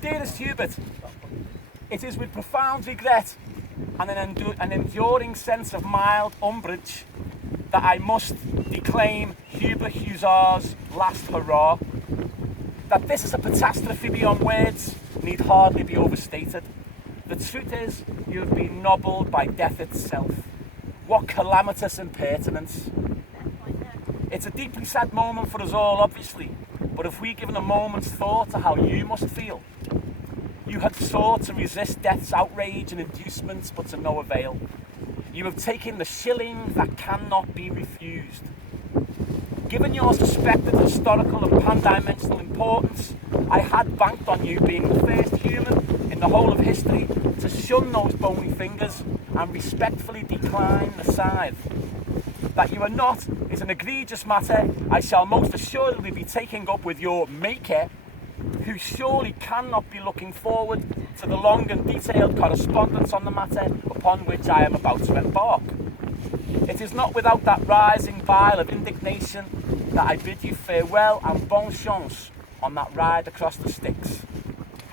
Dearest Hubert, it is with profound regret and an enduring sense of mild umbrage that I must declaim Hubert Huzzah's last hurrah. That this is a catastrophe beyond words need hardly be overstated. The truth is, you have been nobbled by death itself. What calamitous impertinence. It's a deeply sad moment for us all, obviously, but if we given a moment's thought to how you must feel. You had sought to resist death's outrage and inducements, but to no avail. You have taken the shilling that cannot be refused. Given your suspected historical and pan-dimensional importance, I had banked on you being the first human in the whole of history to shun those bony fingers and respectfully decline the scythe. That you are not is an egregious matter I shall most assuredly be taking up with your maker, who surely cannot be looking forward to the long and detailed correspondence on the matter upon which I am about to embark. It is not without that rising bile of indignation that I bid you farewell and bonne chance on that ride across the Styx.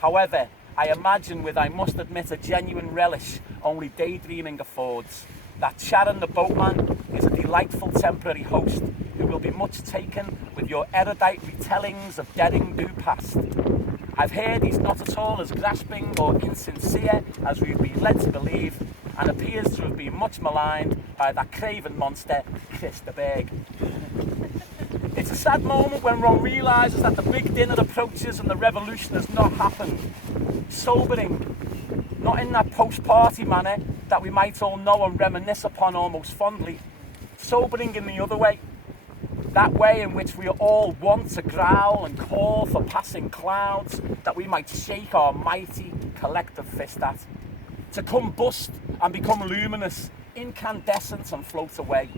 However, I imagine with, I must admit, a genuine relish only daydreaming affords, that Charon the boatman is a delightful temporary host who will be much taken with your erudite retellings of daring do past. I've heard he's not at all as grasping or insincere as we've been led to believe, and appears to have been much maligned by that craven monster, Chris de Berg. It's a sad moment when one realises that the big dinner approaches and the revolution has not happened. Sobering, not in that post-party manner that we might all know and reminisce upon almost fondly. Sobering in the other way, that way in which we are all wont to growl and call for passing clouds that we might shake our mighty collective fist at, to combust and become luminous, incandescent and float away.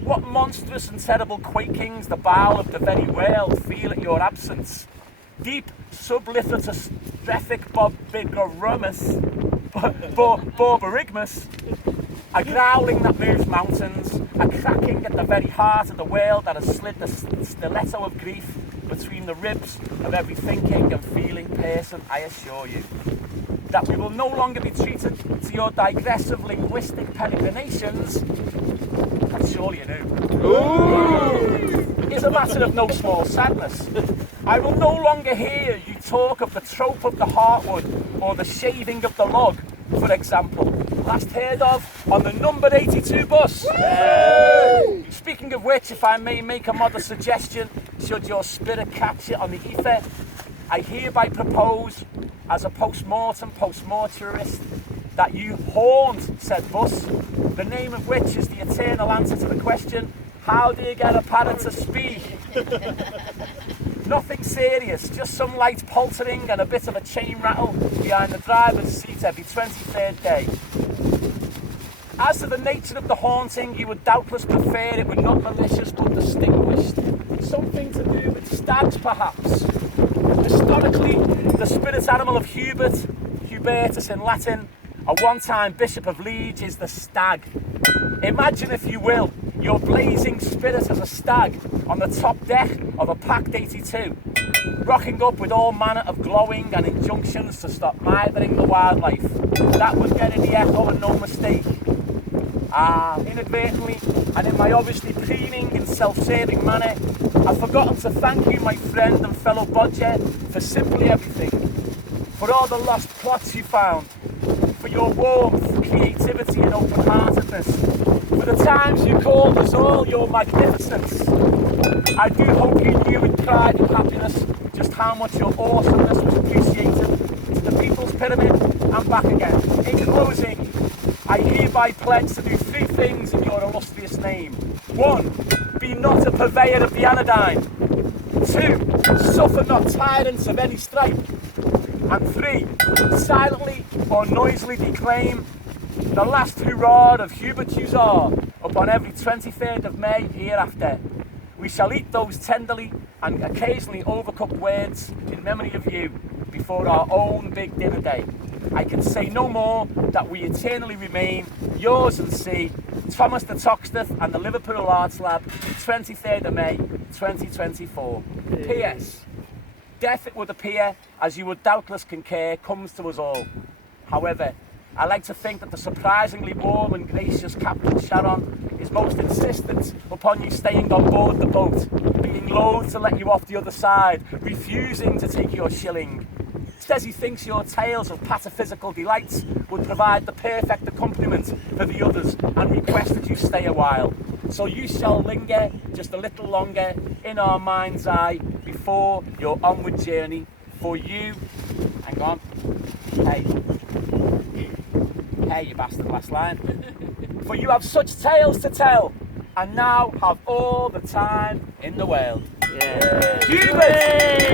What monstrous and terrible quakings the bowel of the very world feel at your absence. Deep sublithotus strethic borborygmus, a growling that moves mountains, a cracking at the very heart of the world that has slid the stiletto of grief between the ribs of every thinking and feeling person, I assure you. That we will no longer be treated to your digressive linguistic peregrinations, and surely you do, is a matter of no small sadness. I will no longer hear you talk of the trope of the heartwood or the shaving of the log, for example, last heard of on the number 82 bus. Yay! Speaking of which, if I may make a modest suggestion, should your spirit catch it on the ether, I hereby propose, as a post-mortuarist, that you haunt said bus, the name of which is the eternal answer to the question, how do you get a parrot to speak? Nothing serious, just some light poltering and a bit of a chain rattle behind the driver's seat every 23rd day. As to the nature of the haunting, you would doubtless prefer it were not malicious but distinguished. Something to do with stags, perhaps. Historically, the spirit animal of Hubertus in Latin, a one-time Bishop of Leeds, is the stag. Imagine, if you will, your blazing spirit as a stag on the top deck of a packed 82, rocking up with all manner of glowing and injunctions to stop mithering the wildlife. That would get in the echo and no mistake. Inadvertently, and in my obviously preening and self-serving manner, I've forgotten to thank you, my friend and fellow bodger, for simply everything. For all the lost plots you found, for your warmth, creativity and open-heartedness, for the times you called us all your magnificence. I do hope you knew with pride and happiness just how much your awesomeness was appreciated. To the People's Pyramid and back again. In closing, I hereby pledge to do 3 things in your illustrious name. 1. Be not a purveyor of the anodyne. 2. Suffer not tyrants of any stripe. And 3. Silently or noisily declaim the last hurrah of Hubert Huzzah upon every 23rd of May hereafter. We shall eat those tenderly and occasionally overcooked words in memory of you before our own big dinner day. I can say no more, that we eternally remain yours and see, Thomas the Toxteth and the Liverpool Arts Lab, 23rd of May 2024. P.S. Death, it would appear, as you would doubtless concur, comes to us all. However, I like to think that the surprisingly warm and gracious Captain Sharon is most insistent upon you staying on board the boat, being loath to let you off the other side, refusing to take your shilling. Says he thinks your tales of pataphysical delights would provide the perfect accompaniment for the others and request that you stay a while. So you shall linger just a little longer in our mind's eye before your onward journey. For you, hang on, hey, you bastard, last line. For you have such tales to tell, and now have all the time in the world. Yeah. Hubert!